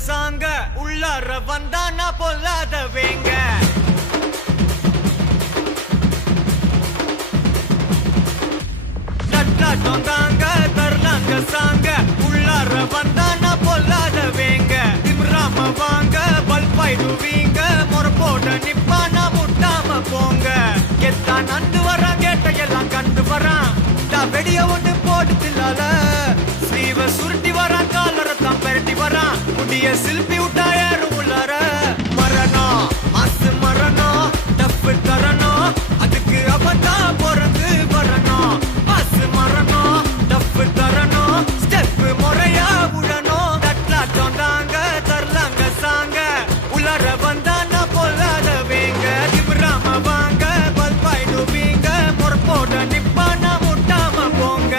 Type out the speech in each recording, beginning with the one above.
சாங்க உள்ளார வந்தானா பொல்லாத வேங்க நட்டாட்டம் தாங்க தரலாங்க சாங்க உள்ளார வந்தானா பொல்லாத வேங்க திமிராம வாங்க பல்பாயிடுவீங்க முறப்போட நிப்பானா முட்டாம போங்க எத்தான் நந்து வரான் கேட்டையெல்லாம் கண்டு வரான் வெடிய ஒண்ணு போட்டுலால ஸ்லீவ சுருட்டி வரான் காலரத்தான் பெரட்டி வரான் முடிய சில்பி விட்டா ஏறும் உள்ளார மரணம் மாசு மரணம் டப்பு தரணும் அதுக்கு அவதான் பிறந்து வரணும் மாசு மரணம் டப்பு தரணும் ஸ்டெப் முறையா விடணும் தட்லாட்டம் தாங்க தரலாங்க சாங்க உள்ளார வந்தானா பொல்லாத வேங்க திமிராம வாங்க பல்பாயிடுவீங்க முறப்போட நிப்பானா முட்டாம போங்க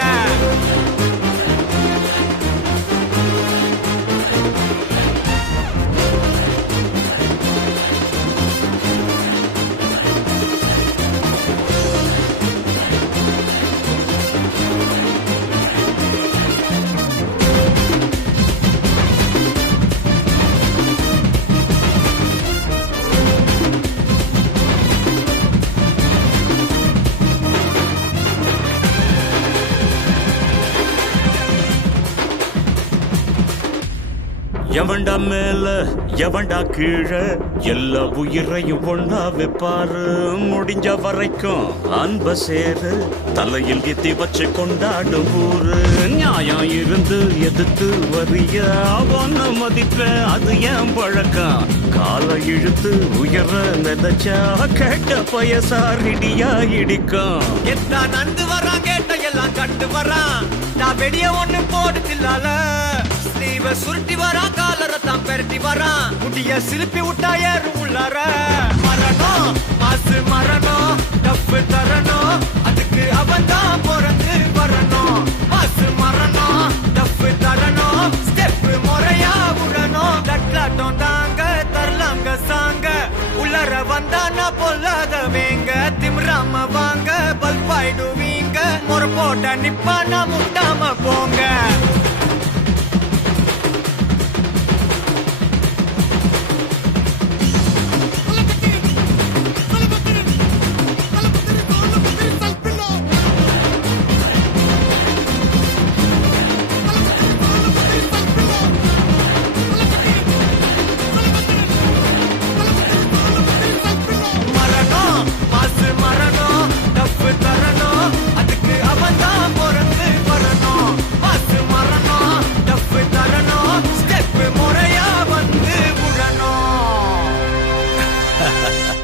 எவன்டா மேல எவன்டா கீழே எல்லா உயிரையும் ஒன்னா வைப்பாரு முடிஞ்ச வரைக்கும் அன்ப சேரு தலையில் எத்தி வச்சு கொண்டாடும் ஊரு நியாயம் இருந்து எதிர்த்து வரிய அவன மதிப்ப அது ஏன் பழக்கம் காலை இழுத்து உயர நினைச்சா கேட்ட பயசாரிடியா இடிக்கும் எத்தான் நந்து வரான் கேட்ட எல்லாம் கண்டு வரான் நான் வெடிய ஒண்ணு போடுதில்லால ஸ்லீவ சுருட்டி வரான் காலரத்தான் பெரட்டி வரான் முடிய சிலுப்பி விட்டா ஏறும் உள்ளார மரணம் மாசு மரணம் டப்பு தரணும் அதுக்கு அவன் தான் பிறந்து வரணும் மாசு மரணம் டப்பு தரணும் ஸ்டெப் முறையா விடணும் தட்லாட்டம் தாங்க தரலாங்க சாங்க உள்ளார வந்தானா பொல்லாத வேங்க திமிராம வாங்க பல்பாயிடுவீங்க முறை போட்ட நிப்பானா முட்டாம போங்க Ha ha ha.